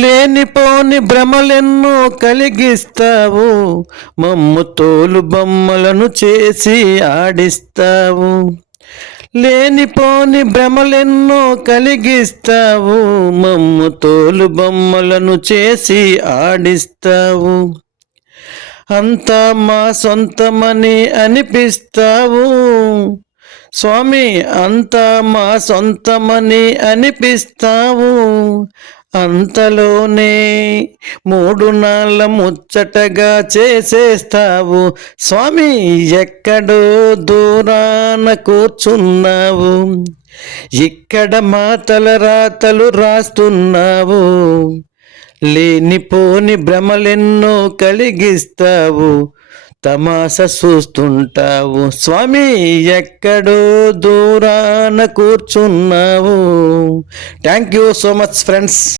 లేనిపోని భ్రమలెన్నో కలిగిస్తావు, మమ్ము తోలు బొమ్మలను చేసి ఆడిస్తావు. లేనిపోని భ్రమలెన్నో కలిగిస్తావు, మమ్ము తోలు బొమ్మలను చేసి ఆడిస్తావు. అంతా మా సొంతమని అనిపిస్తావు స్వామి, అంతా మా సొంతమని అనిపిస్తావు. అంతలోనే 3 నాళ్ళ ముచ్చటగా చేసేస్తావు స్వామి. ఎక్కడో దూరాన కూర్చున్నావు, ఇక్కడ మాటల రాతలు రాస్తున్నావు. లేనిపోని భ్రమలెన్నో కలిగిస్తావు, తమాష చూస్తుంటావు స్వామి. ఎక్కడో దూరాన కూర్చున్నావు. Thank you so much friends.